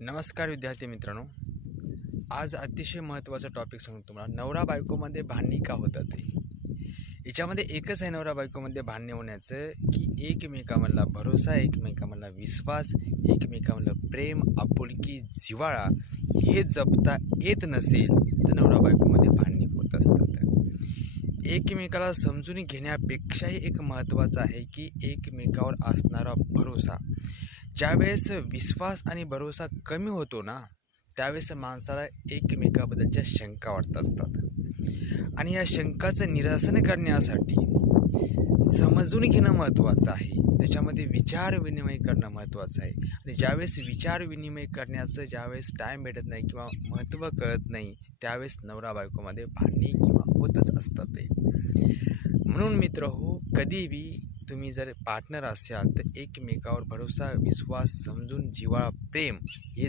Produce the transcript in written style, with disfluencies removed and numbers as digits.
नमस्कार विद्यार्थी मित्रांनो, आज अतिशय महत्त्वाचा टॉपिक सांगतो तुम्हाला. नवरा बायकोमध्ये भांडणी का होतात ते. याच्यामध्ये एकच आहे नवरा बायकोमध्ये भांडणे होण्याचं, की एकमेकांमधला भरोसा, एकमेकांमधला विश्वास, एकमेकांमधलं प्रेम, आपुलकी, जिव्हाळा हे जपता येत नसेल तर नवरा बायकोमध्ये भांडणी होत असतात. एकमेकाला समजून घेण्यापेक्षाही एक महत्त्वाचं आहे की एकमेकावर असणारा भरोसा. ज्यावेळेस विश्वास आणि भरोसा कमी होतो ना, त्यावेळेस माणसाला एकमेकाबद्दलच्या शंका वाटत असतात आणि या शंकाचं निरसन करण्यासाठी समजून घेणं महत्त्वाचं आहे. त्याच्यामध्ये विचार विनिमय करणं महत्त्वाचं आहे आणि ज्यावेळेस विचार विनिमय करण्याचं ज्यावेळेस टाईम भेटत नाही किंवा महत्त्व कळत नाही, त्यावेळेस नवरा बायकोमध्ये भांडणी किंवा होतच असतात ते. म्हणून मित्र हो, कधीही तुम्ही जर पार्टनर असाल तर एकमेकावर भरोसा, विश्वास, समजून, जिव्हाळा, प्रेम हे